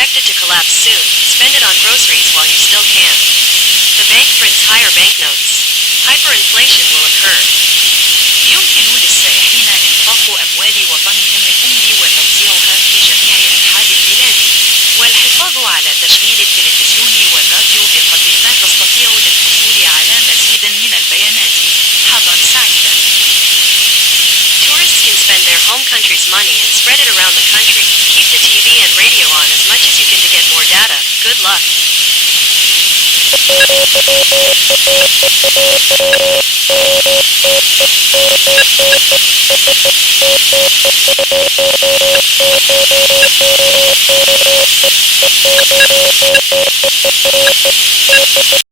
expected to collapse soon. Spend it on groceries while you still can. The bank prints higher banknotes. Hyperinflation will occur. يمكن للسائحين إنفاق أموال وطنهم الأم وتوزيعها في جميع أنحاء البلاد، والحفاظ على تشغيل التلفزيون والراديو بقدر ما تستطيع للحصول على مزيد من البيانات. حظا سعيدا. Tourists can spend their home country's money and spread it around the country. Keep the TV and radio on as much as you can to get more data. Good luck.